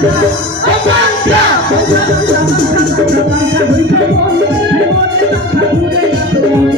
Thank you.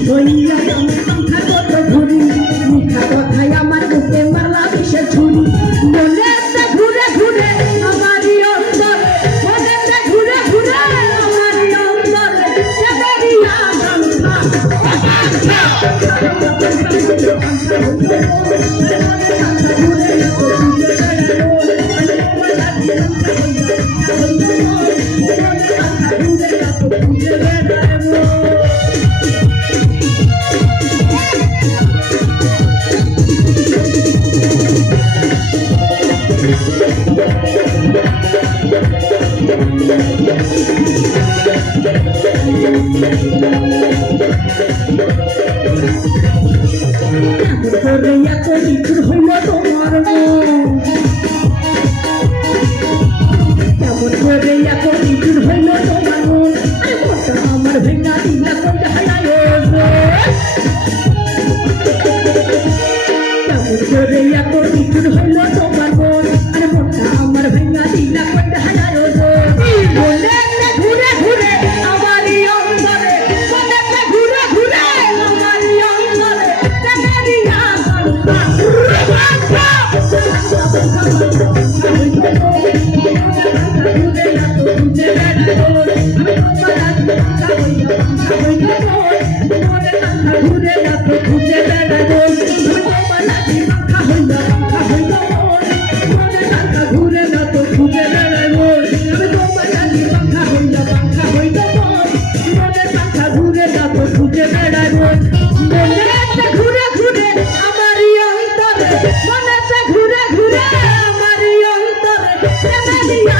হইয়া সংসার কথা ধরি মিথ্যা কথাই Corre ya মনসে ঘুরে ঘুরে আমার অন্তর প্রেমে দিয়া।